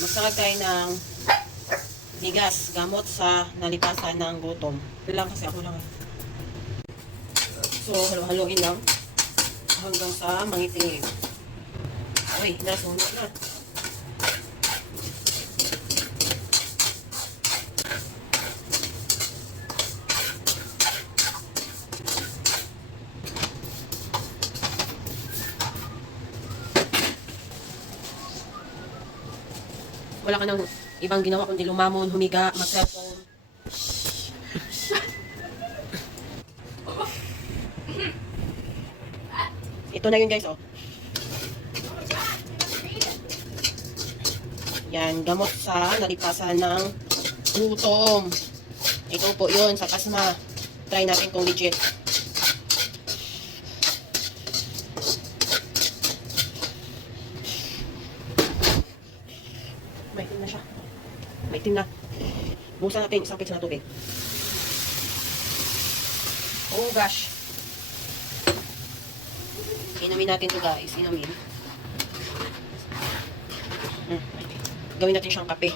Magsakag tayo ng bigas, gamot sa nalipasan ng gutom. Lang kasi ako lang. So, halo-haloin lang hanggang sa mangitim. Uy, nasunod na. Wala ka nang ibang ginawa kundi lumamon, humiga, mag-cellphone. Ito na yun guys, oh. Yan, gamot sa nalipasan ng gutom. Ito po yun, sa kasma. Try natin kung legit. May itim na siya. May itim na. Busan natin isang pitsa na tubig. Oh gosh. Inumin natin to guys. Inumin. Hmm. Gawin natin siyang kape.